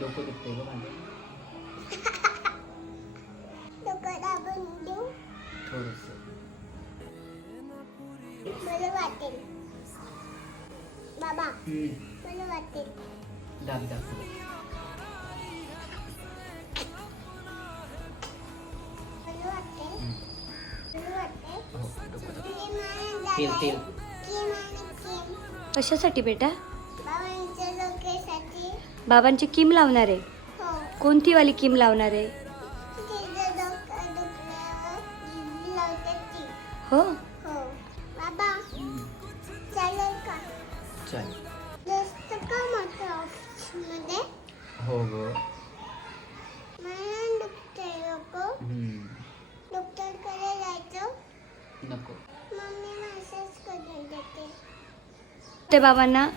डोकं दुखतंय गं माझं. डोकं दाबून देऊ थोडंसं. मला वाटेल बाबा मला वाटेल दाब दाखव. मला वाटेल मला वाटेल हो डोकं दाब. किम आणि तेल दादा तेल. किम आणि किम कशासाठी बेटा? बाबांच्या डोक्यासाठी बाबांची किम लावणार आहे. हो कोणती वाली किम लावणार आहे? तिचं डोकं दुखल्यावर लावतात ती हो हो बाबा चालेल का चल. जास्त काम होतं ऑफिसमध्ये हो गं. मला दुखतंय डोकं डॉक्टरकडे जायचं नको. मम्मी मॅसेज करून देते ते बाबांना